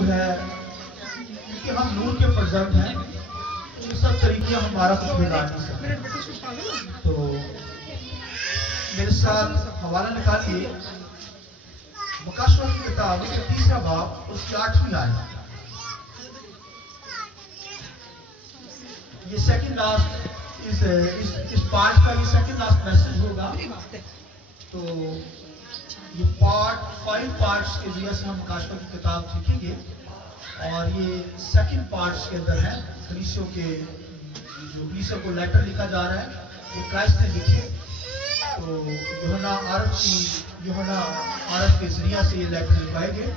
جو ہے کہ ہم نور کے فرزند ہیں، یہ سب طریقے ہمارا کچھ بگاڑ نہیں سکتے. تو میرے ساتھ حوالہ نکالیے مکاشفہ کی کتاب اس کا 3 باب اس کی 8ویں آیت. یہ سیکنڈ لاسٹ اس پارٹ کا یہ سیکنڈ لاسٹ میسج ہوگا. تو یہ پارٹ 5 پارٹس کے ذریعے سے ہم مکاشفہ کی کتاب سیکھیں گے اور یہ سیکنڈ پارٹس کے اندر ہے. کلیسیوں کے جو کلیسیوں کو لیٹر لکھا جا رہا ہے یہ کرائسٹ نے لکھے. تو یوحنا عارف کے ذریعہ سے یہ لیٹر لکھائے گئے.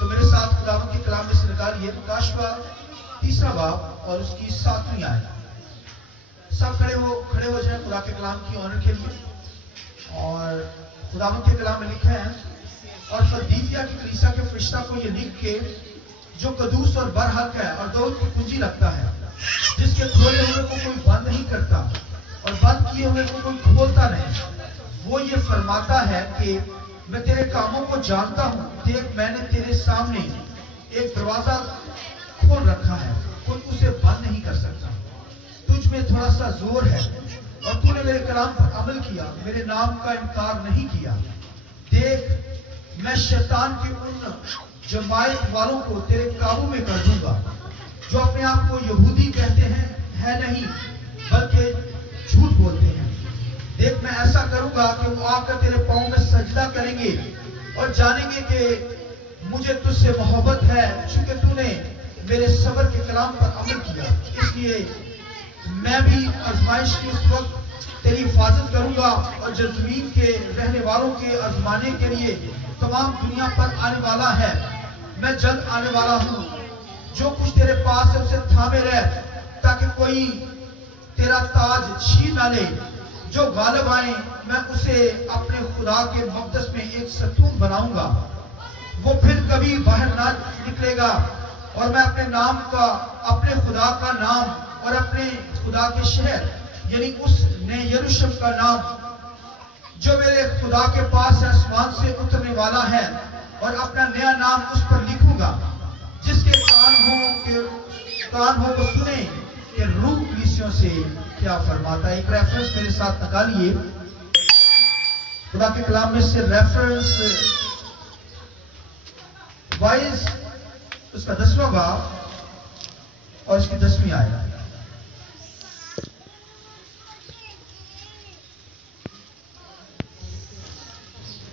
تو میرے ساتھ خداوند کے کلام میں سے نکالیے مکاشفہ 3 باب اور اس کی 7ویں آیت. سب کھڑے ہو جائیں خدا کے کلام کی آنر کے لیے. اور خداوند کے کلام میں لکھا ہے اور فلدیفیا کی کلیسا کے فرشتہ کو یہ لکھ کے جو قدوس اور برحق ہے اور داؤد کی کنجی رکھتا ہے جس کے کھولے ہوئے کو کوئی بند نہیں کرتا اور بند کیے ہوئے کو کوئی کھولتا نہیں. وہ یہ فرماتا ہے کہ میں تیرے کاموں کو جانتا ہوں. دیکھ میں نے تیرے سامنے ایک دروازہ کھول رکھا ہے، کوئی اسے بند نہیں کر سکتا. تجھ میں تھوڑا سا زور ہے اور تو نے میرے کلام پر عمل کیا، میرے نام کا انکار نہیں کیا. دیکھ میں شیطان کے ان جماعت والوں کو تیرے قابو میں کر دوں گا جو اپنے آپ کو یہودی کہتے ہیں، ہے نہیں بلکہ جھوٹ بولتے ہیں. دیکھ میں ایسا کروں گا کہ وہ آ کر تیرے پاؤں میں سجدہ کریں گے اور جانیں گے کہ مجھے تجھ سے محبت ہے چونکہ تو نے میرے صبر کے کلام پر عمل کیا. اس لیے میں بھی آزمائش کی اس وقت تیری حفاظت کروں گا اور جو زمین کے رہنے والوں کے آزمانے کے لیے تمام دنیا پر آنے والا ہے میں جلد آنے والا ہوں. جو کچھ تیرے پاس ہے اسے تھامے رہ تاکہ کوئی تیرا تاج چھین نہ لے. جو غالب آئیں میں اسے اپنے خدا کے مقدس میں ایک ستون بناؤں گا، وہ پھر کبھی باہر نہ نکلے گا. اور میں اپنے خدا کا نام اور اپنے خدا کے شہر یعنی اس نئے یروشلم کا نام جو میرے خدا کے پاس ہے آسمان سے اترنے والا ہے اور اپنا نیا نام اس پر لکھوں گا. جس کے کان ہو وہ سنے کہ روح کلیسیوں سے کیا فرماتا ہے. ایک ریفرنس میرے ساتھ نکالیے خدا کے کلام میں سے ریفرنس وائز اس کا 10واں باب اور اس کی 10ویں آیت.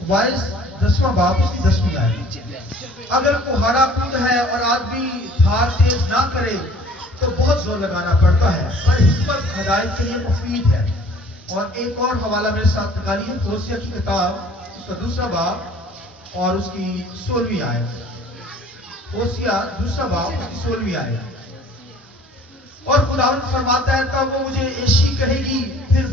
وائز 10واں باب اس کی 10ویں آیت. اگر کوہاڑا کود ہے اور آدمی دھار تیز نہ کرے تو بہت زور لگانا پڑتا ہے، پر حکمت ہدایت کے لیے مفید ہے. اور ایک اور حوالہ میرے ساتھ نکالیے ہوسیہ کی کتاب اس کا 2 باب اور اس کی 16ویں آیت. ہوسیہ 2 باب اس کی 16ویں آیت. اور خداوند فرماتا ہے تب وہ مجھے ایشی کہے گی پھر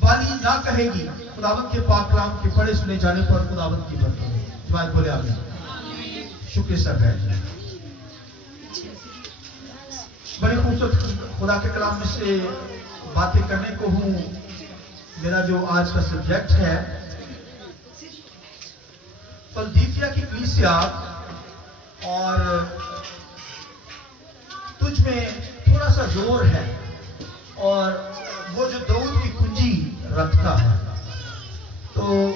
بالی نہ کہے گی. خداوند کے پاک کلام کے پڑھے سنے جانے پر خداوند کی برکت ہو. جماعت بولے آمین. شکر سر ہے. بڑی خوبصورت خدا کے کلام میں سے باتیں کرنے کو ہوں. میرا جو آج کا سبجیکٹ ہے فلدیفیا کی کلیسیا اور تجھ میں تھوڑا سا زور ہے اور وہ جو داؤد کی کنجی رکھتا ہے. تو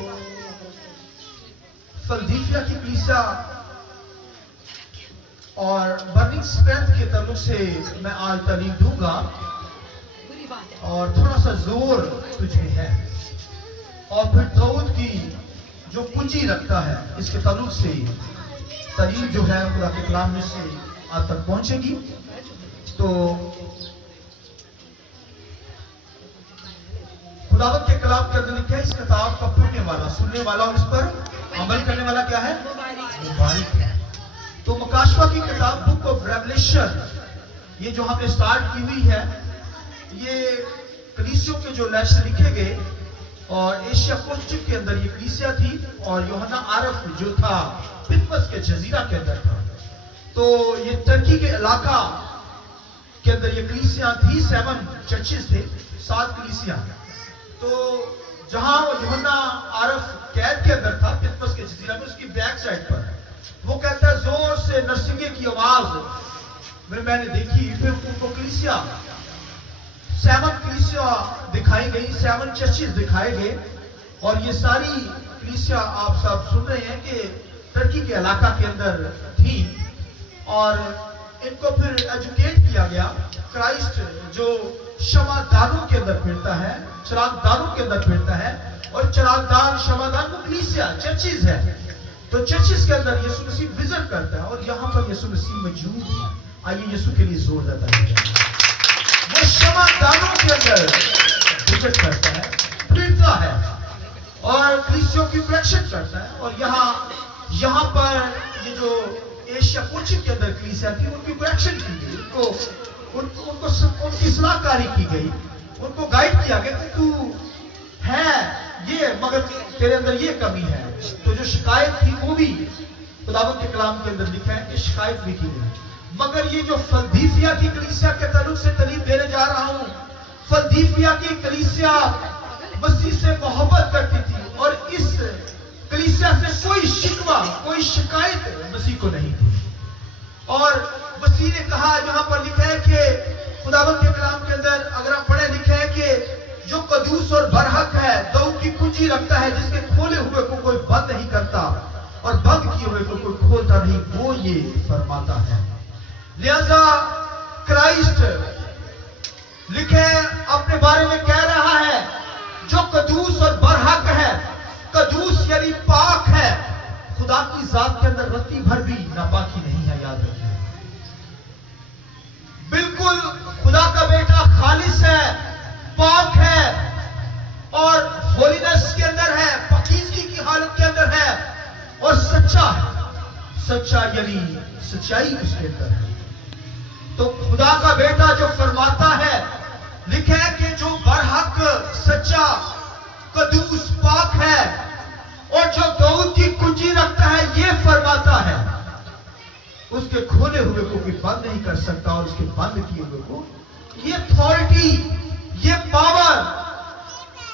فلدیفیا کی کلیسا اور برننگ اسٹرینتھ کے تعلق سے میں آج تعلیم دوں گا اور تھوڑا سا زور تجھ میں ہے اور پھر داؤد کی جو کنجی رکھتا ہے اس کے تعلق سے تعلیم جو ہے خدا کے کلام میں سے آپ تک پہنچے گی. تو خداوند کے کلام کے اندر لکھا ہے اس کتاب کا پڑھنے والا سننے والا اور اس پر عمل کرنے والا کیا ہے؟ مبارک ہے. تو مکاشفہ کی کتاب بک آف ریولیشن یہ جو ہم نے سٹارٹ کی ہوئی ہے یہ کلیسیوں کے جو لیٹر لکھے گئے اور ایشیا پیسفک کے اندر یہ کلیسیا تھی اور یوحنا عارف جو تھا پتمس کے جزیرہ کے اندر تھا. تو یہ ترکی کے علاقہ کے اندر یہ کلیسیا تھی. 7 چرچز تھے، 7 کلیسیا. تو جہاں وہ یوحنا عارف قید کے اندر تھا پتمس کے جزیرہ میں اس کی بیک سائڈ پر وہ کہتا ہے زور سے से नरसिंगे की आवाज में मैंने देखी। फिर उनको कलीसिया 7 कलीसिया दिखाई गई, 7 चर्चेस दिखाए गए। और ये सारी कलीसिया आप सब सुन रहे हैं कि टर्की के इलाका के अंदर थी। और इनको फिर एजुकेट किया गया। क्राइस्ट जो क्षमादानों के अंदर फिरता है, चरागदानों के अंदर फिरता है, और चरागदान क्षमादान वो कलीसिया चर्चेस है। तो चर्चेस के अंदर यीशु मसीह विजिट करता है और यहां पर यीशु मसीह मौजूद है। आइए यीशु के लिए जोर देता है। वो क्षमादानों के अंदर विजिट करता है, फिरता है और कलीसियों की करेक्शन करता है। और यहां पर ये जो एशिया कोचिन के अंदर कलीसिया थी, उनकी करेक्शन की गई, उनकी सलाहकारी की गई, उनको गाइड किया गया कि तू है ये, मगर तेरे अंदर ये कमी है। तो जो शिकायत थी वो भी खुदावंद के कलाम के अंदर लिखा है कि शिकायत भी की गई। मगर ये जो फिलदिल्फिया की कलीसिया के ताल्लुक से तालीम देने जा रहा हूं, फिलदिल्फिया की कलीसिया मसीह से मोहब्बत करती थी और इस कलीसिया से कोई शिकवा, कोई शिकायत मसीह को नहीं थी। और मसीह ने कहा, यहां पर लिखा है कि खुदावंद के कलाम के अंदर अगर आप पढ़े, लिखा है कि जो कदूस और बरहक है, दाऊद की कुंजी रखता है, जिसके खोले हुए को कोई बंद नहीं करता और बंद किए हुए को कोई खोलता नहीं, वो ये फरमाता है। लिहाजा क्राइस्ट लिखे अपने बारे में कह रहा है, जो कदूस और बरहक है, कदूस यानी पाक है। खुदा की जात के अंदर रत्ती भर भी नापाकी नहीं है, याद रखिए। बिल्कुल खुदा का बेटा खालिस है, पाक है और होलीनेस के अंदर है, पाकीज़गी की हालत के अंदर है और सच्चा है। सच्चा यानी सच्चाई उसके अंदर है। तो खुदा का बेटा जो फरमाता है, लिखा है कि जो बरहक, सच्चा, कदूस, पाक है और जो दाऊद की कुंजी रखता है, ये फरमाता है उसके खोले हुए को कोई बंद नहीं कर सकता और उसके बंद किए हुए को, ये अथॉरिटी, ये पावर।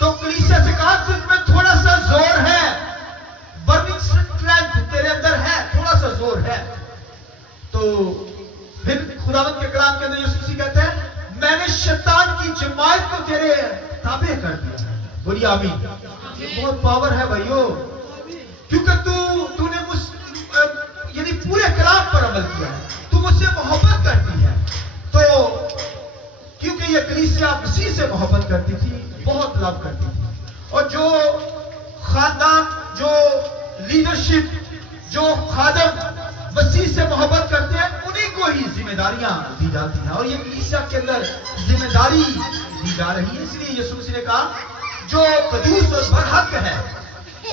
तो कलीसिया से कहा, तुझमें थोड़ा सा जोर है, बर्निंग स्ट्रेंथ तेरे अंदर है, थोड़ा सा जोर है। तो फिर खुदावंद के कलाम के अंदर यीशु मसीह कहते हैं, मैंने शैतान की जमात को तेरे ताबे कर दिया। बोलिए आमीन। ये बहुत पावर है भाइयों, क्योंकि तूने यानी पूरे कलाम पर अमल किया है, तू मुझसे मोहब्बत करती है। तो क्योंकि ये कलीसिया मसीह से मोहब्बत करती थी, बहुत लव करती थी। और जो खानदान, जो लीडरशिप, जो खादम मसीह से मोहब्बत करते हैं, उन्हीं को ही जिम्मेदारियां दी जाती हैं। और ये कलीसिया के अंदर जिम्मेदारी दी जा रही है। इसलिए यीशु मसीह ने कहा, जो कदूस और बरहक है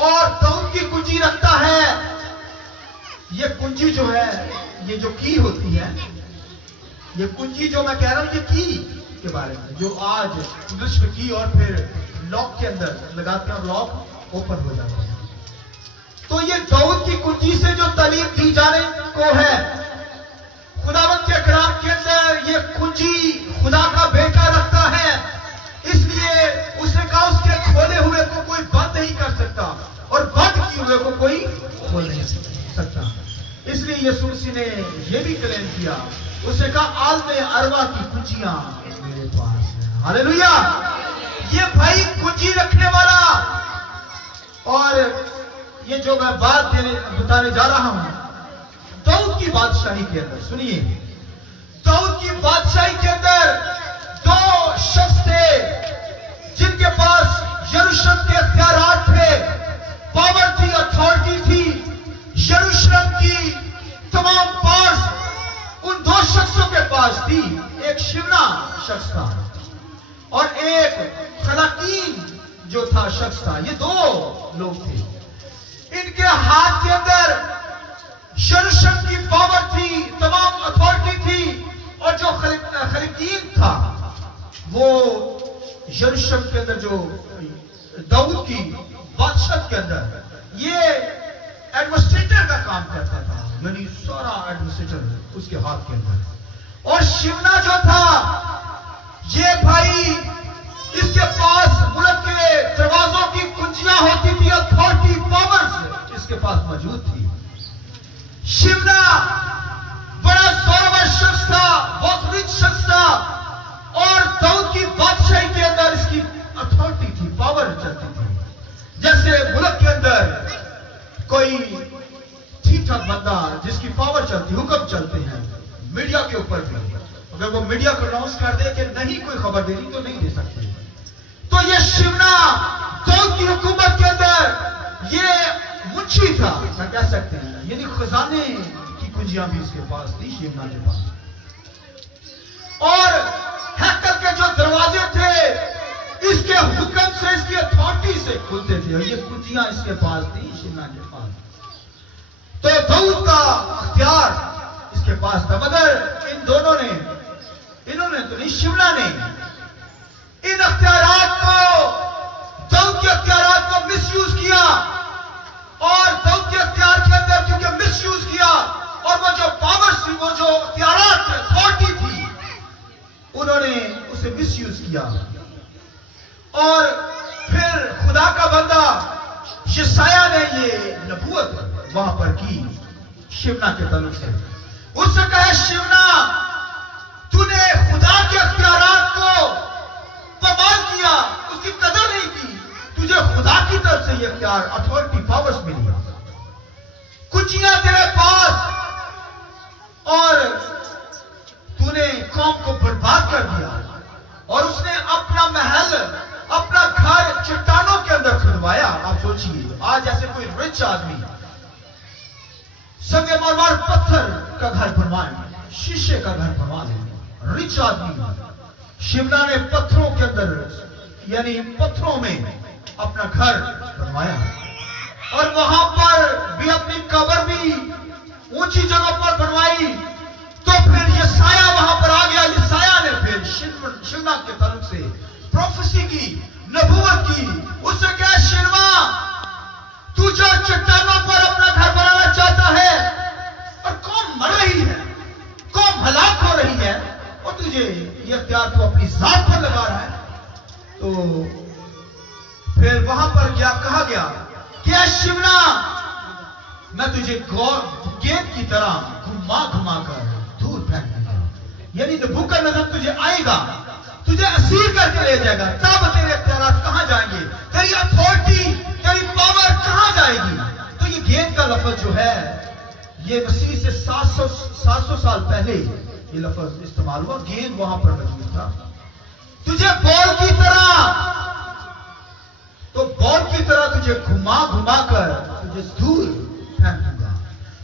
और दाऊद की कुंजी रखता है, ये कुंजी जो है, ये जो की होती है, ये कुंजी जो मैं कह रहा हूं, ये की के बारे में, जो आज इंग्लिश में की और फिर लॉक के अंदर लगाते हैं और लॉक ओपन हो जाता है। तो ये दाऊद की कुंजी से जो तालीम दी जाने को है, खुदावंद के कलाम के अंदर ये कुंजी खुदा का बेटा रखता है। इसलिए उसने कहा, उसके खोले हुए को कोई बंद नहीं कर सकता और बंद किए हुए को कोई खोल नहीं सकता। इसलिए यीशु मसीह ने यह भी क्लेम किया, उसने कहा, आलमे अरवा की कुंजियां मेरे पास है। हालेलुया। ये भाई कुंजी रखने वाला। और ये जो मैं बात बताने जा रहा हूं, दाऊद की बादशाही के अंदर, सुनिए, दाऊद की बादशाही के अंदर 2 शख्स थे जिनके पास यरूशलेम के इख्तियारात थे, पावर थी, अथॉरिटी थी। यरूशलेम की तमाम पार्स उन 2 शख्सों के पास थी। एक शिवना शख्स था और एक खलाकीन जो था शख्स था। ये 2 लोग थे। इनके हाथ के अंदर यरूशलेम की पावर थी, तमाम अथॉरिटी थी। और जो खलाकीन था, वो यरूशलेम के अंदर, जो दाऊद की बादशाह के अंदर, ये एडमिनिस्ट्रेटर का काम करता था, यानी सारा एडमिनिस्ट्रेटर उसके हाथ के अंदर। और शिवना जो था, ये भाई, इसके पास मुल्क के दरवाजों की कुंजियां होती थी, अथॉरिटी, पावर्स इसके पास मौजूद थी। शिवना बंदा जिसकी पावर चलती, हुक्म चलते हैं मीडिया के ऊपर भी, अगर वो मीडिया को अनाउंस कर दे कि नहीं कोई खबर देनी तो नहीं दे सकते। तो ये शिवना दाऊद की हुकूमत के अंदर ये मुंशी था, क्या कह सकते हैं, यानी खजाने की कुंजियां भी इसके पास थी, शिवना के पास। और हैकल के जो दरवाजे थे इसके हुक्म से, इसकी अथॉरिटी से खुलते थे, और ये कुंजियां इसके पास थी, शिवना के पास। तो दाऊद का अख्तियार इसके पास था, मगर इन दोनों ने, इन्होंने तो नहीं, शिवना ने इन अख्तियारात को, दाऊद के अख्तियारात को मिसयूज किया, और दाऊद के अख्तियार के अंदर क्योंकि मिसयूज किया, और वो जो पावर थी, वो जो अख्तियारात थे, अथॉरिटी थी, उन्होंने उसे मिसयूज किया। और फिर खुदा का बंदा यशायाह ने ये नबूवत वहां पर की शिवना के तरफ से। उससे कहे, शिवना तूने खुदा के अख्तियारात को बवाल किया, उसकी कदर नहीं की, तुझे खुदा की तरफ से ये अख्तियार, अथॉरिटी, पावर्स मिली, कुंजियां तेरे पास, और तूने कौम को बर्बाद कर दिया। और उसने अपना महल, अपना घर चट्टानों के अंदर खुदवाया। आप सोचिए, आज ऐसे कोई रिच आदमी संगे मरमर पत्थर का घर बनवाए, शीशे का घर बनवा ले, रिच आदमी। शिवना ने पत्थरों के अंदर, यानी पत्थरों में अपना घर बनवाया, और वहां पर भी अपनी कब्र भी ऊंची जगह पर बनवाई। तो फिर यशायाह वहां पर आ गया। यशायाह ने फिर शिवना के तरफ से प्रोफेसी की, नबूवत की। उससे कहा, शिवना तू जो चट्टानों पर अपना घर बनाना चाहता है, और कौम मर रही है, कौम हलाक हो रही है, और तुझे ये अख्तियार तो अपनी जात पर लगा रहा है। तो फिर वहां पर क्या कहा गया कि शिवना मैं तुझे गेंद की तरह घुमा घुमा कर दूर फेंक दूंगा, यानी नबूकदनेस्सर तुझे आएगा, तुझे असीर करके ले जाएगा। तब तेरे अख्तियारात कहां जाएंगे, तेरी अथॉरिटी, तेरी पावर कहां जाएगी। तो ये गेंद का लफ्ज जो है, ये मसीह से 700 साल पहले ये लफ्ज इस्तेमाल हुआ। गेंद वहां पर मौजूद था। तुझे बॉल की तरह, तो बॉल की तरह तुझे घुमा घुमा कर तुझे दूर फेंक दूंगा,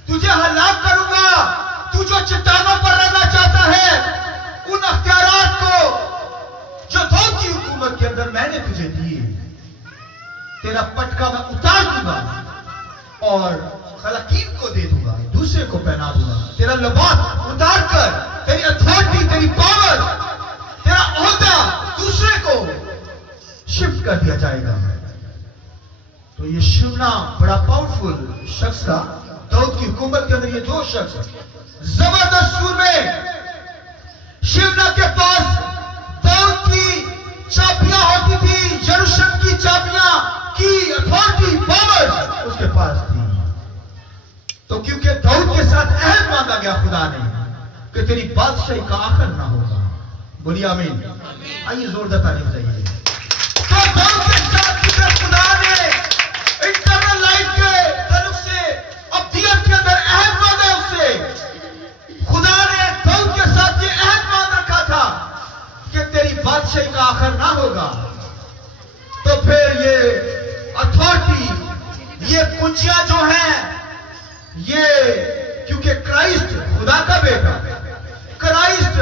तुझे हलाक करूंगा। तू जो चट्टानों पर रहना चाहता है, उन अख्तियारात को जो दाऊद की हुकूमत के अंदर मैंने तुझे दिए, तेरा पटका मैं उतार दूंगा और खलाकीन को दे दूंगा, दूसरे को पहना दूंगा। तेरा लिबास उतार कर, तेरी अथॉरिटी, तेरी पावर, तेरा ओहदा दूसरे को शिफ्ट कर दिया जाएगा। तो ये शिवना बड़ा पावरफुल शख्स था। दाऊद की हुकूमत के अंदर ये दो शख्स जबरदस्त सूर में। शिवना के पास दाऊद की चाबियां होती थी, यरूशलेम की चाबियां की अथॉरिटी, पावर उसके पास थी। तो क्योंकि दाऊद के साथ अहद मांगा गया खुदा ने कि तेरी बादशाही का आखिर ना होगा। बोलिए आमीन। आइए जोरदार ताली बजाइए। तो दाऊद के साथ खुदा ने इंटरनल लाइफ के तरफ से अब्दियत के अंदर अहद मांगा। उससे खुदा ने दाऊद के साथ ये अहद मान रखा था कि तेरी बादशाही का आखिर ना होगा। तो फिर ये अथॉरिटी, ये कुंजियां जो हैं, ये क्योंकि क्राइस्ट खुदा का बेटा, क्राइस्ट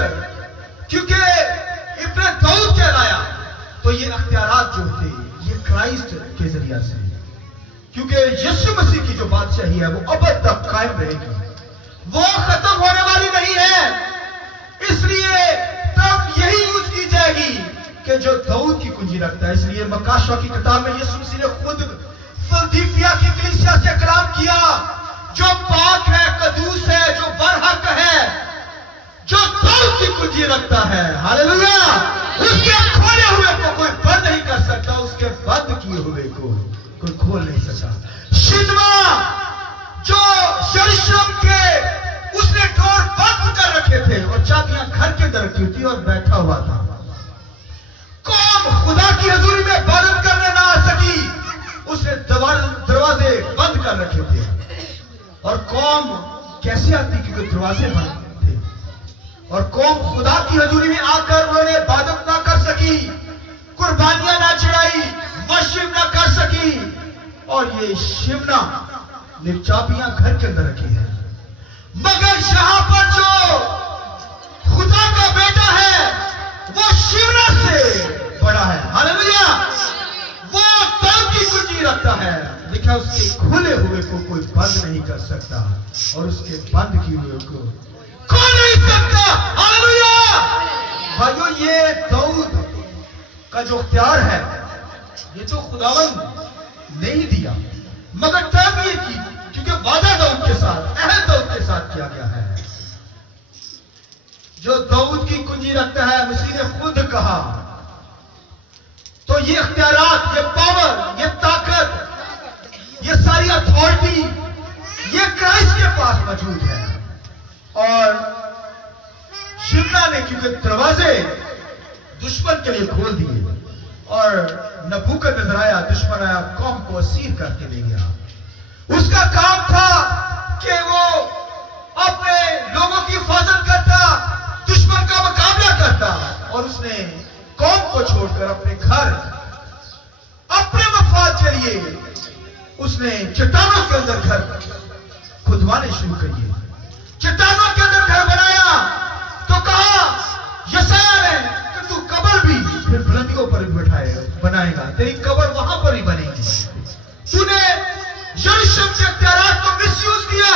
क्योंकि इब्ने दाऊद कहलाया, तो ये अख्तियारात जो थे ये क्राइस्ट के जरिए से, क्योंकि यीशु मसीह की जो बादशाही है वो अब तक कायम रहेगी, वो खत्म होने वाली नहीं है। इसलिए तब यही यूज की जाएगी कि जो दाऊद की कुंजी रखता है। इसलिए मकाशवा की किताब में यीशु मसीह ने खुद फिलदिल्फिया की कलीसिया से कलाम किया, जो पाक है, कदूस है, जो बरहक है, जो दाऊद की कुंजी रखता है, हालेलुया, उसके खोले हुए को कोई बंद नहीं कर सकता, उसके बंद किए हुए को कोई खोल नहीं सकता। शिदमा जो यरूशलेम के उसने डोर बंद कर रखे थे और चाबियां घर के अंदर रखी थी और बैठा हुआ था। कौम खुदा की हजूरी में इबादत करने ना आ सकी, उसने दरवाजे बंद कर रखे थे और कौम कौम कैसे आती, क्योंकि दरवाजे बंद थे, और कौम खुदा की हजूरी में आकर उन्होंने इबादत ना कर सकी, कुर्बानियां ना चढ़ाई, वर्शिप ना कर सकी, और ये शिमना ने चाबियां घर के अंदर रखी है। मगर यहां पर जो खुदा का बेटा है वो शिमना से बड़ा है। हालेलुया। वो दाऊद की कुंजी रखता है। देखा, उसके खुले हुए को कोई बंद नहीं कर सकता, और उसके बंद किए हुए को खोल नहीं सकता। हालेलुया। भाइयों, ये दाऊद का जो इख्तियार है, ये तो खुदावंद ने ही दिया, मगर तब ये की क्योंकि वादा दाऊद के साथ, अहद दाऊद के साथ किया गया है। जो दाऊद की कुंजी रखता है, मसीह ने खुद कहा, तो ये इख्तियारात, ये पावर, ये ताकत, ये सारी अथॉरिटी, ये क्राइस्ट के पास मौजूद है। और शिमला ने क्योंकि दरवाजे दुश्मन के लिए खोल दिए, और नबूकदनेस्सर आया, दुश्मन आया, कौम को असीर करके ले गया। उसका काम था कि वो अपने लोगों की हिफाजत करता, दुश्मन का मुकाबला करता, और उसने कौम को छोड़कर अपने घर, अपने मफाद के लिए उसने चट्टानों के अंदर घर खुदवाने शुरू कर दिए। चट्टानों के अंदर घर बनाया, तो कहा यशायाह ने कि तू कब्र भी फिर बुलंदियों पर बनाएगा, तेरी कब्र वहां पर ही बनेगी। तूने यरूशलेम के इख्तियारात को मिसयूज किया,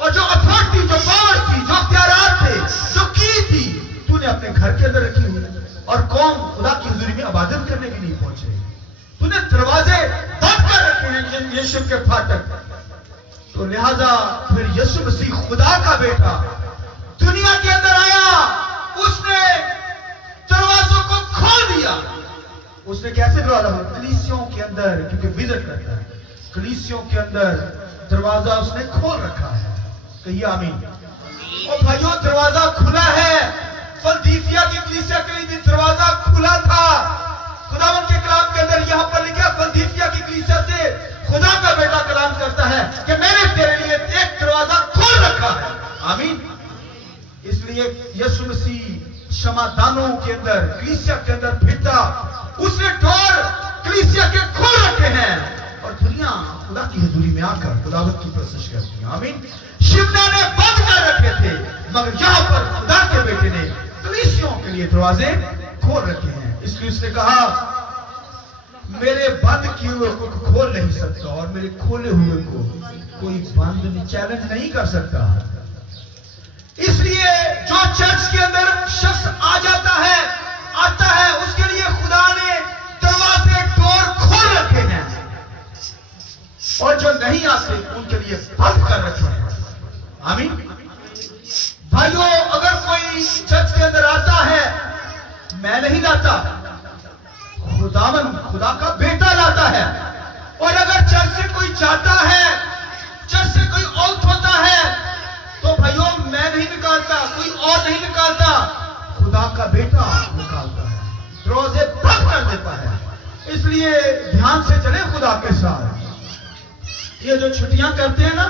और जो अथॉरिटी, जो पावर थी, जो इख्तियारात थे, जो की थी, तूने अपने घर के अंदर रखी हुई, और कौम खुदा की हुजूरी में इबादत करने के लिए पहुंचे। तूने दरवाजे बंद कर रखे हैं, यरूशलेम के फाटक। तो लिहाजा फिर यीशु मसीह खुदा का बेटा दुनिया के अंदर आया, उसने दरवाजों को खोल दिया। उसने कैसे दरवाजा? कलीसियों के अंदर, क्योंकि विजिट करता है, कलीसियों के अंदर दरवाजा उसने खोल रखा है। कहिए आमीन। और भाइयों, दरवाजा खुला है। फिलदिल्फिया की कलीसिया के लिए भी दरवाजा खुला था। खुदावंद के कलाम के अंदर यहां पर लिखा, फिलदिल्फिया की कलीसिया से खुदा का बेटा कलाम करता है कि मैंने तेरे लिए एक दरवाजा खोल रखा है। आमीन। इसलिए यीशु मसीह क्षमादानों के अंदर, कलीसिया के अंदर फिरता, उसने डोर कलीसिया के खोल रखे हैं, और दुनिया खुदा की हजूरी में आकर खुदावंद की प्रशंसा करती है। आमीन। शिमला ने बंद कर रखे थे, मगर यहां पर खुदा के बेटे ने कलीसियों के लिए दरवाजे खोल रखे हैं। इसलिए उसने कहा, मेरे बंद किए हुए को खोल नहीं सकता, और मेरे खोले हुए को कोई बंद चैलेंज नहीं कर सकता। इसलिए जो चर्च के अंदर शख्स आ जाता है, आता है, उसके लिए खुदा ने दरवाजे, डोर खोल रखे हैं, और जो नहीं आते उनके लिए बंद कर रखे हैं। आमीन। भाइयों, अगर कोई चर्च के अंदर आता है, मैं नहीं लाता, खुदावन, खुदा का बेटा लाता है। और अगर चर्च से कोई जाता है, चर्च से कोई आउट होता है, तो भाइयों मैं नहीं निकालता, कोई और नहीं निकालता, खुदा का बेटा निकालता है, दरवाजे बंद कर देता है। इसलिए ध्यान से चले खुदा के साथ। ये जो छुट्टियां करते हैं ना,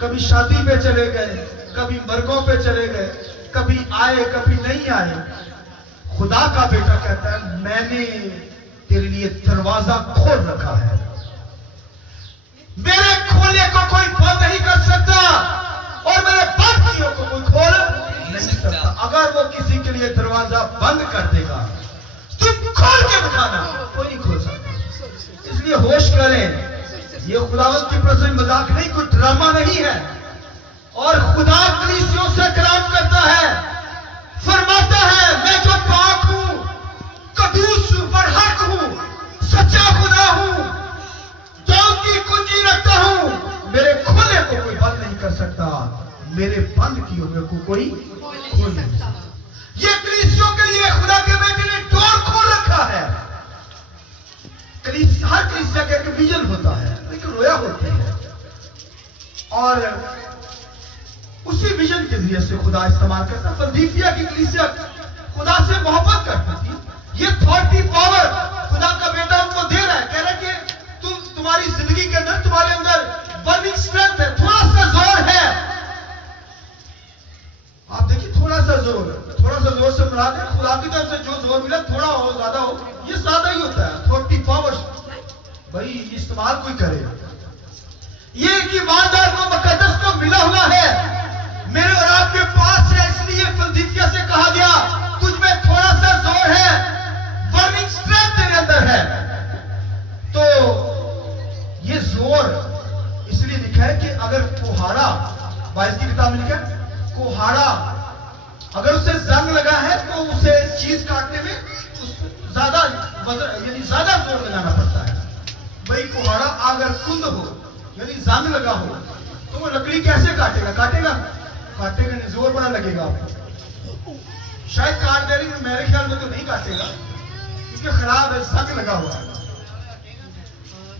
कभी शादी पे चले गए, कभी मरगों पे चले गए, कभी आए, कभी नहीं आए, खुदा का बेटा कहता है, मैंने तेरे लिए दरवाजा खोल रखा है। मेरे खोले को कोई बंद नहीं कर सकता, और मेरे बंद किए को कोई खोल नहीं सकता। अगर वो किसी के लिए दरवाजा बंद कर देगा, तुम खोल के दिखाना, कोई नहीं खोल सकता। इसलिए होश करें, ये खुदावंद की प्रसन्न मजाक नहीं, कोई ड्रामा नहीं है। और खुदा कलीसियों से कलाम करता है, फरमाता है, मैं जो पाक हूं, कदूस हूं, बरहक हूं, सच्चा खुदा हूं, दाऊद की कुंजी रखता हूं, मेरे खोले को कोई बंद नहीं कर सकता, मेरे बंद किए हुए को कोई खोल नहीं सकता। ये कलीसियों के लिए खुदा के बेटे ने डोर खोल रखा है। हर कलीसिया का एक विजन होता है, एक रोया होती है, और उसी विजन के जरिए से खुदा इस्तेमाल करता। फिलदिल्फिया की कलीसिया खुदा से मोहब्बत करती थी। ये अथॉरिटी, पावर खुदा का बेटा उनको दे रहा है, कह रहा है कि तुम्हारी जिंदगी के अंदर, तुम्हारे अंदर बर्निंग स्ट्रेंथ है, थोड़ा सा जोर है। आप देखिए थोड़ा सा जोर से मुराद है खुदा की तरफ से जो जोर मिला, थोड़ा हो ज्यादा हो, ये ज्यादा ही होता है। 40 पावर्स भाई इस्तेमाल कोई करे। ये एक ईमानदार को मुकद्दस को मिला हुआ है, मेरे और आपके पास है। इसलिए फिलदिल्फिया से कहा गया तुझ में थोड़ा सा जोर है, बर्निंग स्ट्रेंथ तेरे अंदर है। तो ये जोर इसलिए लिखा है कि अगर कोहाड़ा, 22 की किताब में लिखा है कोहाड़ा अगर उसे जंग लगा है तो उसे चीज काटने में ज्यादा यानी ज्यादा जोर लगाना पड़ता है। भाई कोहाड़ा अगर कुंद हो यानी जंग लगा हो तो वो लकड़ी कैसे काटेगा नहीं, जोर बड़ा लगेगा आपको। शायद काट दे रही, मेरे ख्याल में तो नहीं काटेगा क्योंकि खराब है, जंग लगा हुआ है।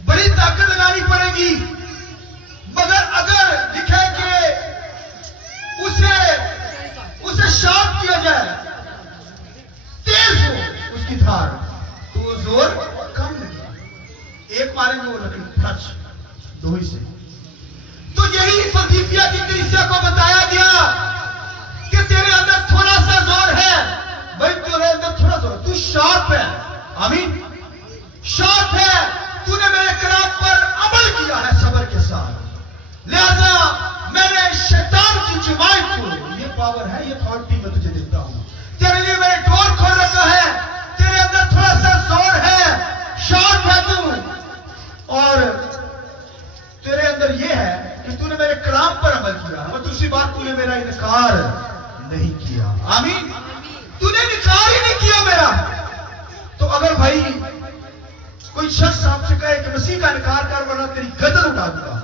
बड़ी ताकत लगानी पड़ेगी। मगर अगर लिखे कि उसे शार्प किया जाए, तेज हो उसकी धार, तो वो जोर कम लगेगा। एक मारेंगे वो लकड़ी टच दो ही से। तो यही फिलदिल्फिया की कलीसिया को बताया गया कि तेरे अंदर थोड़ा सा जोर है। भाई तेरे अंदर थोड़ा जोर, तू शार्प है, आमीन, शार्प है। तूने मेरे कलाम पर अमल किया है सब्र के साथ, लिहाजा मैंने शैतान की जुबान को, ये पावर है, ये अथॉरिटी मैं तुझे देता हूं। तेरे लिए मैंने डोर खोल रखा है, तेरे अंदर थोड़ा सा जोर है, शार्प है तू, और तेरे अंदर ये है कि तूने मेरे कलाम पर अमल किया। और दूसरी बात, तूने मेरा इनकार नहीं किया, आमीन, तूने इनकार ही नहीं किया मेरा। तो अगर भाई कोई शख्स आपसे कहे कि मसीह का इनकार कर वरना तेरी गर्दन उठा दूंगा,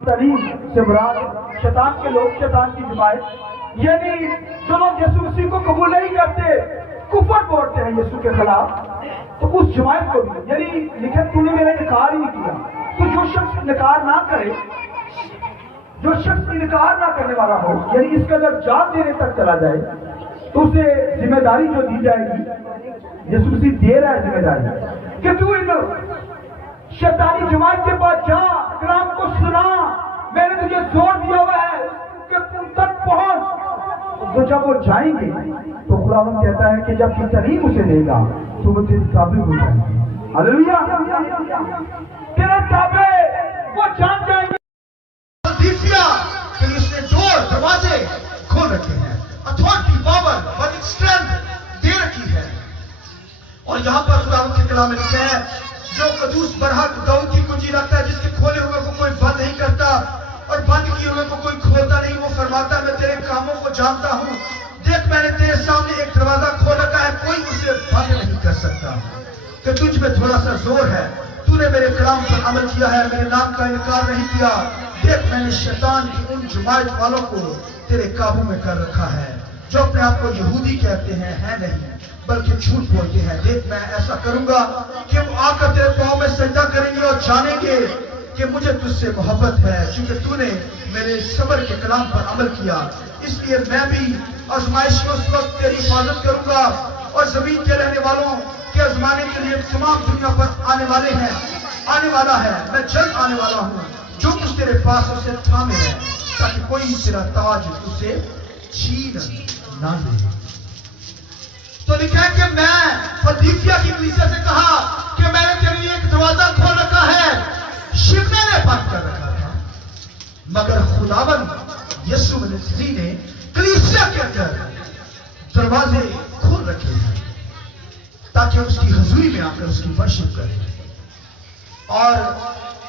तलीम से मुराद शैतान के लोग, शैतान की जमात, यानी जो लोग यीशु मसीह को कबूल नहीं करते, कुफर बोलते हैं यीशु के खिलाफ, तो उस जमात को भी, यानी लिखे तूने मेरा इनकार ही नहीं किया। तो जो शख्स इनकार ना करे, जो शख्स इनकार ना करने वाला हो, यानी इसका अगर जान देने तक चला जाए तो उसे जिम्मेदारी जो दी जाएगी, यीशु मसीह दे रहा है जिम्मेदारी कि तू इन शैतानी जमात के पास जा, कलाम को सुना, मैंने तुझे जोर दिया हुआ है कि तुम तक पहुंच। तो जब वो जाएंगे तो खुदावंद कहता है कि जब तू तलीम उसे देगा तो वो तेरे ताबे हो जाएंगे। हालेलुया, तेरे ताबे वो जान जाएंगे। फिलदिल्फिया के लिए उसने डोर, दरवाजे खोल रखे हैं, अथॉरिटी, पावर, बर्निंग स्ट्रेंथ दे रखी है। और यहां पर खुदावंद के कलाम में लिखा है जो कदूस बरहक दाऊद की कुंजी रखता है, जिसके खोले हुए को कोई बंद नहीं करता और बंद किए हुए को कोई खोलता नहीं। वो फरमाता है मैं तेरे कामों को जानता हूं, देख मैंने तेरे सामने एक दरवाजा खोल रखा है, कोई उसे बंद नहीं कर सकता। कि तुझ में थोड़ा सा जोर है, तूने मेरे कलाम पर अमल किया है, मेरे नाम का इनकार नहीं किया। देख मैंने शैतान की उन जमात वालों को तेरे काबू में कर रखा है जो अपने आप को यहूदी कहते हैं, है नहीं बल्कि झूठ बोलते हैं। देख मैं ऐसा करूंगा कि वो आकर तेरे पांव में सजदा करेंगे और जानेंगे कि मुझे तुझसे मोहब्बत है, क्योंकि तूने मेरे सब्र के कलाम पर अमल किया। इसलिए मैं भी आजमाइश में उस वक्त तेरी हिफाजत करूंगा और जमीन के रहने वालों के आजमाने के लिए तमाम दुनिया पर आने वाला है। मैं जल्द आने वाला हूं, जो कुछ तेरे पास उसे थामे है, ताकि कोई तेरा ताज उसे छीन ना ले। तो लिखा है कि मैं फिलदिल्फिया की कलीसिया से कहा कि मैंने तेरे लिए एक दरवाजा खोल रखा है, शिवने ने बंद कर रखा था, मगर खुदावन यीशु मसीह ने कलीसिया के अंदर दरवाजे खोल रखे हैं ताकि उसकी हुजूरी में आकर उसकी वर्शिप करें। और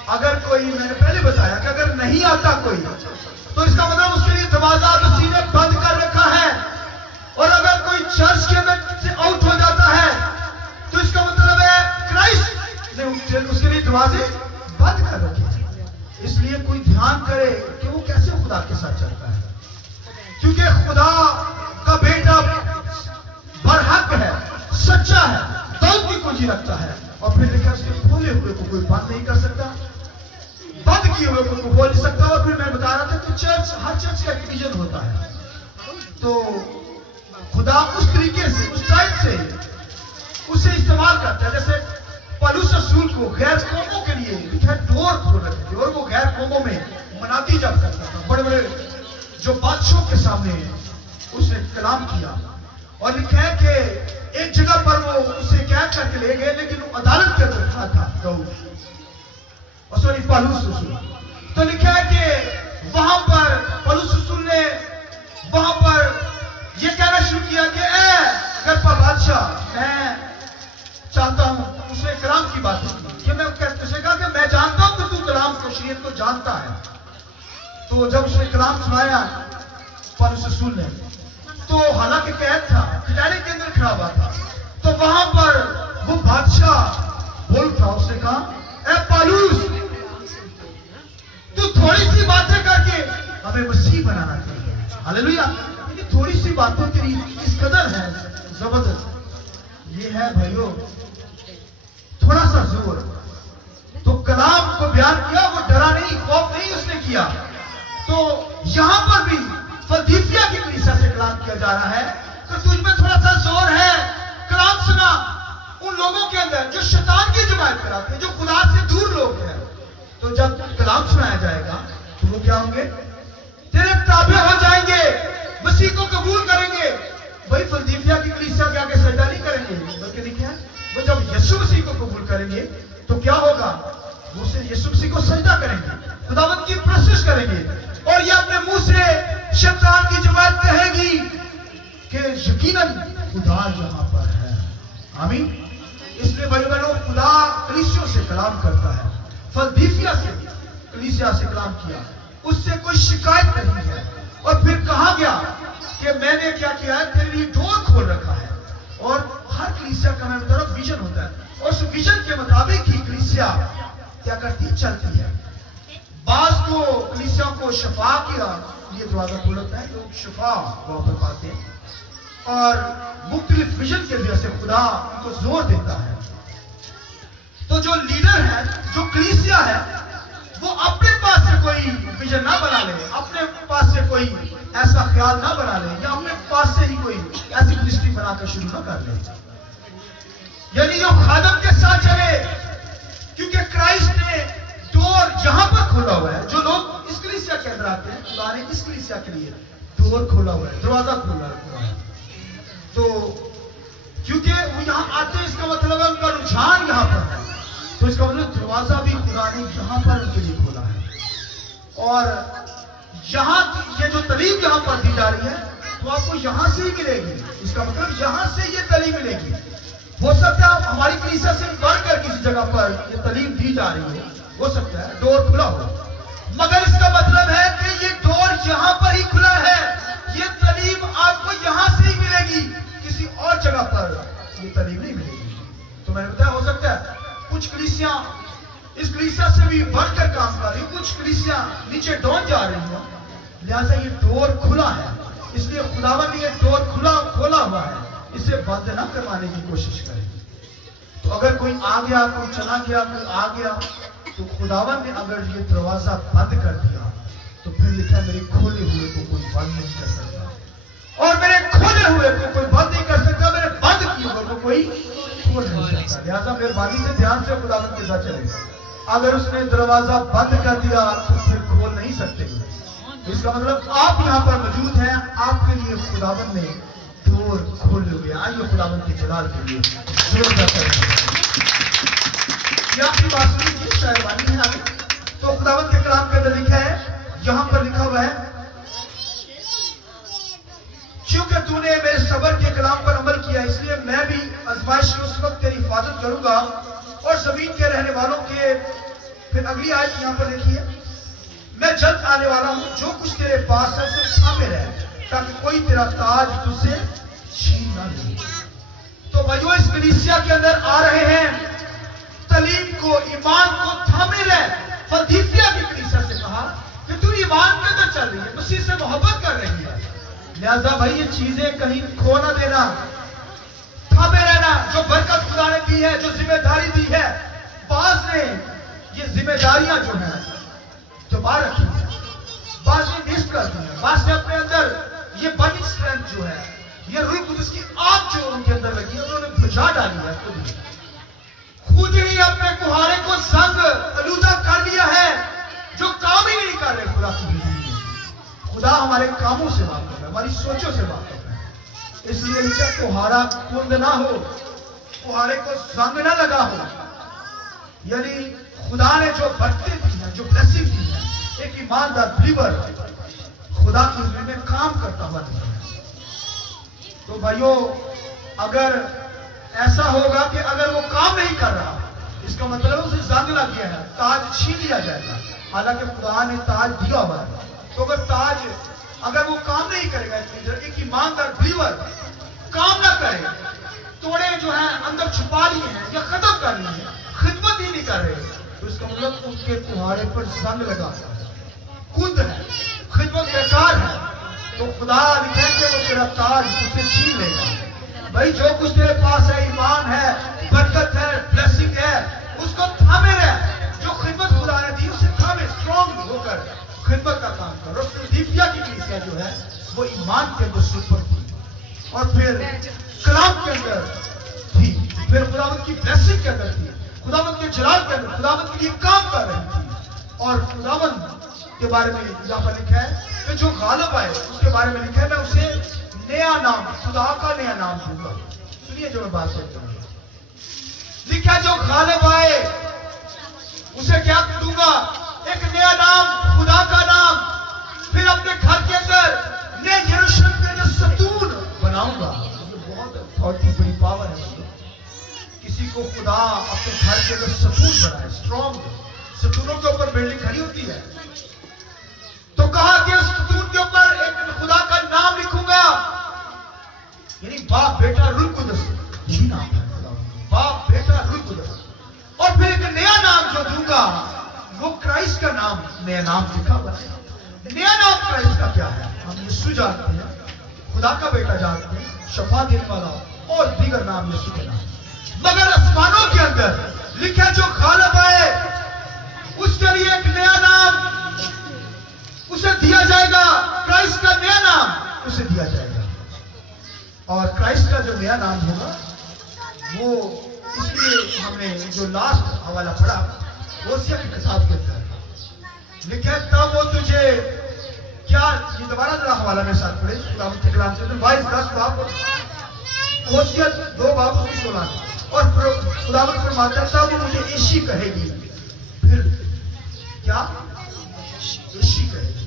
अगर कोई, मैंने पहले बताया कि अगर नहीं आता कोई, तो इसका मतलब उसके लिए दरवाजा मसीह ने बंद कर रखा है। और अगर कोई चर्च के अंदर से आउट हो जाता है तो इसका मतलब है क्राइस्ट ने उसके लिए दरवाजे बंद कर रखे हैं। इसलिए कोई ध्यान करे कि वो कैसे खुदा के साथ चलता है, क्योंकि खुदा का बेटा बरहक है, सच्चा है, दाऊद की कुंजी रखता है। और फिर लिखा उसके खोले हुए को कोई बंद नहीं कर सकता, बंद किए हुए को कोई खोल नहीं सकता। और फिर मैं बता रहा था कि चर्च, हर चर्च का एक विजन होता है। तो खुदा उस तरीके से, उस टाइप से उसे इस्तेमाल करता है। जैसे पौलुस रसूल को गैर कौमों के लिए लिखा है डोर खोल रखे थे, और वो गैर कौमों में मनाती जब करता था, बड़े बड़े जो बादशाहों के सामने उसने कलाम किया, और लिखा है कि एक जगह पर वो उसे कैद करके ले गए, लेकिन वो अदालत के अंदर खड़ा था दाऊद, और सॉरी पौलुस रसूल। तो लिखा है कि वहां पर पौलुस रसूल ने वहां पर यह कहना शुरू किया कि अगर बादशाह मैं चाहता हूं, उसने कलाम की बात की, मैं उसे कहा कि मैं जानता हूं कि तू कलाम को शरीयत को जानता है। तो जब उसने कलाम सुनाया पौलुस रसूल ने, तो हालांकि कैद था, खजाने के अंदर खड़ा हुआ था, तो वहां पर वो बादशाह बोल था, उसने कहा ए पौलुस, तू थोड़ी सी बातें करके हमें मसीह बनाना चाहिए। हालेलुया। थोड़ी सी बातें तेरी इस कदर है जबरदस्त, ये है भाइयों थोड़ा सा जोर। तो कलाम को बयान किया, वो डरा नहीं, खौफ नहीं उसने किया। तो यहां पर भी फिलदिल्फिया की कलीसिया से कलाम किया जा रहा है कि तुझ में थोड़ा सा जोर है, कलाम सुना उन लोगों के अंदर जो शैतान की जमात कराते हैं, जो खुदा से दूर लोग हैं। तो जब कलाम सुनाया जाएगा तो वो क्या होंगे? तेरे ताबे हो जाएंगे, मसीह को कबूल करेंगे। भाई फिलदिल्फिया की कलीसिया के आगे सजदा नहीं करेंगे, बल्कि देखिए वो जब यीशु मसीह को कबूल करेंगे तो क्या होगा? वो सिर्फ यीशु मसीह को सजदा करेंगे, खुदावंद की प्रशंसा करेंगे, और ये अपने मुंह से शैतान की जमात कहेगी कि यकीनन खुदा यहां पर है। आमीन। इसलिए भाई बहनों, खुदा कलीसियों से कलाम करता है। फिलदिल्फिया से कलीसिया से कलाम किया, उससे कोई शिकायत नहीं है। और फिर कहा गया कि मैंने क्या किया है, तेरे लिए डोर खोल रखा है। और हर कलीसिया का मैं बता रहा हूं विजन होता है, और उस विजन के मुताबिक ही कलीसिया क्या करती चलती है। बाज को कलीसिया को शफा किया ये दरवाजा खोल होता है, लोग शफा वहां पर पाते हैं, और मुख्तलिफ विजन के वजह से खुदा उनको जोर देता है। तो जो लीडर है, जो कलीसिया है, वो अपने पास से कोई विजन ना बना ले, अपने पास से कोई ऐसा ख्याल ना बना ले, या अपने पास से ही कोई ऐसी मिनिस्ट्री बनाकर शुरू ना कर ले, यानी जो खादम के साथ चले। क्योंकि क्राइस्ट ने डोर यहां पर खोला हुआ है। जो लोग इस कलीसिया के अंदर आते हैं, खुदा ने इस कलीसिया के लिए डोर खोला हुआ है, दरवाजा खोला हुआ है। तो क्योंकि वो यहां आते हैं, इसका मतलब है उनका रुझान यहां पर है, तो इसका मतलब दरवाजा भी खुदा ने यहां पर उनके लिए खोला है। और यहां ये जो तालीम यहां पर दी जा रही है, तो आपको यहां से ही मिलेगी। इसका मतलब यहां से ये तालीम मिलेगी। हो सकता है हमारी कलीसिया से बढ़कर किसी जगह पर ये तालीम दी जा रही हो सकता है डोर खुला हो, मगर इसका मतलब है कि ये डोर यहां पर ही खुला है। ये तालीम आपको यहां से ही मिलेगी, किसी और जगह पर ये तालीम नहीं मिलेगी। तो मैंने बताया, हो सकता है कुछ कलीसिया इस कलीसिया से भी बढ़कर काम कर रही, कुछ कलीसिया नीचे डाउन जा रही है, लिहाजा ये डोर खुला है। इसलिए खुदावन ने ये डोर खोला हुआ है, इसे बंद ना करवाने की कोशिश करें। तो अगर कोई आ गया, कोई चला गया, कोई आ गया, तो खुदावन ने अगर ये दरवाजा बंद कर दिया, तो फिर लिखा मेरे खोले हुए को कोई बंद नहीं कर सकता, और मेरे खोले हुए को कोई बंद नहीं कर सकता, मेरे बंद किए हुए को कोई खोल नहीं सकता। लिहाजा मेहरबानी से ध्यान से खुदावन के साथ चलेगा। अगर उसने दरवाजा बंद कर दिया तो फिर खोल नहीं सकते। इसका मतलब आप यहां पर मौजूद हैं, आपके लिए खुदावन ने डोर खोल ली। आइए खुदावन के जलाल के लिए जोरदार आपकी बात सुनिए, शायरवानी है आगे। तो खुदावन के कलाम के अंदर लिखा है, यहां पर लिखा हुआ है, क्योंकि तूने मेरे सब्र के कलाम पर अमल किया, इसलिए मैं भी आजमाइश में उस वक्त तेरी हिफाजत करूंगा और जमीन के रहने वालों के। फिर अगली आयत यहां पर देखिए, मैं जल्द आने वाला हूं, जो कुछ तेरे पास है उसे थामे रहे, ताकि कोई तेरा ताज तुझसे छीन ना ले। तो भाइयों, इस कलीसिया के अंदर आ रहे हैं, तालीम को, ईमान को थामे रहे। फिलदिल्फिया की कलीसिया से कहा कि तू ईमान के अंदर चल रही है, मसीह से मोहब्बत कर रही है, लिहाजा भाई ये चीजें कहीं खो ना देना, थामे रहना। जो बरकत खुदा ने दी है, जो जिम्मेदारी दी है, बाज ने ये जिम्मेदारियां जो है दबा रखी है, बाज ने मिस कर दी है, बाज ने अपने अंदर ये बर्निंग स्ट्रेंथ जो है, ये रूह कुदस की आग जो उनके अंदर लगी है, उन्होंने बुझा डाली है खुद ही। خود ہی اپنے کہاڑے کو زنگ آلودہ کر لیا ہے، جو کام ہی نہیں کر رہے خدا کی حضوری میں۔ خدا ہمارے کاموں سے واقف ہے، ہماری سوچوں سے واقف ہے، اس لیے لکھا کہاڑا کند نہ ہو، کہاڑے کو زنگ نہ لگا ہو۔ یعنی خدا نے جو برکتیں دی ہیں، جو بلیسنگ دی ہیں، ایک ایماندار بلیور خدا کی حضوری میں کام کرتا ہوا دکھتا ہے۔ تو بھائیوں، اگر ایسا ہوگا کہ اگر وہ کام نہیں کر رہا، اس کا مطلب اسے زنگ لگ گیا ہے، تاج چھین لیا جائے گا، حالانکہ خدا نے تاج دیا ہوا ہے۔ تو اگر وہ کام نہیں کرے گا، ایک ایماندار بلیور کام نہ کرے، توڑے جو ہیں اندر چھپا لیے ہیں یا ختم کر لیے ہیں، خدمت ہی نہیں کر رہے، تو اس کا مطلب ان کے کہاڑے پر زنگ لگا ہے، کند ہے، خدمت بیکار ہے۔ تو خدا لکھے کہ وہ تیرا تاج اسے چھین لے گا۔ بھائی جو کچھ تیرے پاس ہے، ایمان ہے، برکت ہے، بلیسنگ ہے، اس کو تھامے رہے، جو خدمت خدا نے دی اسے تھامے، اسٹرانگ ہو کر خدمت کا کام کرو۔ فلادیلفیا کی کلیسیا جو ہے وہ ایمان کے اندر سپر تھی، اور پھر کلام کے اندر تھی، پھر خداوند کی بلیسنگ کے اندر تھی، خداوند کے جلال کے اندر خداوند کے لیے کام کر رہی تھی۔ اور خداوند کے بارے میں یہاں پر لکھا ہے کہ جو غالب آئے، اس کے بارے میں لکھا ہے میں اسے نیا نام، خدا کا نیا نام دوں گا۔ سنیے جو میں بات کرتا ہوں، لکھا جو غالب آئے اسے کیا دوں گا؟ ایک نیا نام، خدا کا نام۔ پھر اپنے گھر کے اندر نئے یروشلم کے اندر ستون بناؤں گا۔ یہ بہت اتھارٹی، بڑی پاور ہے۔ کسی کو خدا اپنے گھر کے اندر ستون بنائے، اسٹرانگ ستونوں کے اوپر بلڈنگ کھڑی ہوتی ہے۔ تو کہا کہ اس ستون کے اوپر ایک خدا کا نام لکھوں گا، یعنی باپ بیٹا روح القدس، یہی نام ہے خدا، باپ بیٹا روح القدس۔ اور پھر ایک نیا نام جو دوں گا وہ کرائسٹ کا نام، نیا نام لکھا ہوا ہے۔ نیا نام کرائسٹ کا کیا ہے؟ ہم یسوع جانتے ہیں، خدا کا بیٹا جانتے ہیں، شفا دینے والا، اور دیگر نام یسوع کے نام۔ مگر آسمانوں کے اندر لکھا جو غالب آئے اس کے لیے ایک نیا نام اسے دیا جائے گا، کرائسٹ کا نیا نام اسے دیا جائے گا۔ اور کرائسٹ کا جو نیا نام ہوگا وہ، اس لیے ہم نے جو لاسٹ حوالہ پڑھا اوسیہ کی کتاب کے اندر لکھا ہے، تب وہ تجھے کیا، یہ دوبارہ ذرا حوالہ میں ساتھ پڑھے خداوند کے کلام سے، 22 باب، اوسیہ 2 باب 16، اور خداوند فرماتا ہے تب وہ مجھے عیشی کہے گی۔ پھر کیا؟ عیشی کہے گی۔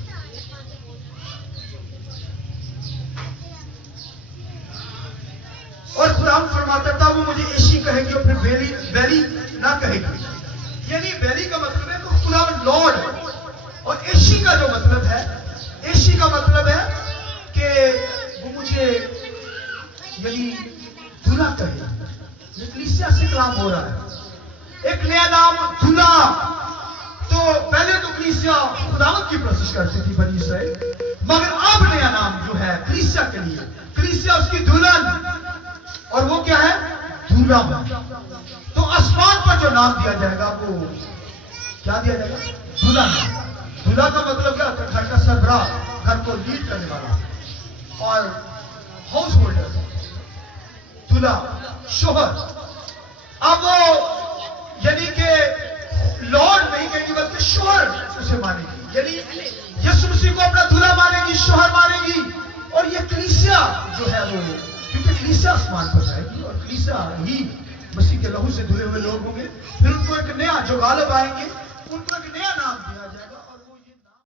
اور خداوند فرماتا ہے تب وہ مجھے عیشی کہے گی، اور پھر بیلی نہ کہے گی۔ یعنی بیلی کا مطلب ہے کہ خداوند لارڈ، اور عیشی کا جو مطلب ہے، عیشی کا مطلب ہے کہ وہ مجھے یعنی دلہا کہے۔ کلیسیا سے کلام ہو رہا ہے، ایک نیا نام دلہا۔ تو پہلے تو کلیسیا خداوند کی پرستش کرتی تھی بنی اسرائیل، مگر اب نیا نام جو ہے کلیسیا کے لیے، کلیسیا اس کی دلہن، اور وہ کیا ہے؟ دلہا۔ تو آسمان پر جو نام دیا جائے گا وہ کیا دیا جائے گا؟ دلہا نام۔ دلہا کا مطلب کیا ہوتا ہے؟ گھر کا سربراہ، گھر کو لیڈ کرنے والا، اور ہاؤس ہولڈر، دلہا، شوہر۔ اب وہ یعنی کہ لارڈ نہیں کہے گی بلکہ شوہر اسے مانے گی، یعنی یسوع مسیح کو اپنا دلہا مانے گی، شوہر مانے گی۔ اور یہ کلیسیا جو ہے وہ، کیونکہ کلیسیا آسمان پر جائے گی، اور کلیسیا ہی مسیح کے لہو سے دھلے ہوئے لوگ ہوں گے۔ پھر ان کو ایک نیا جو غالب آئیں گے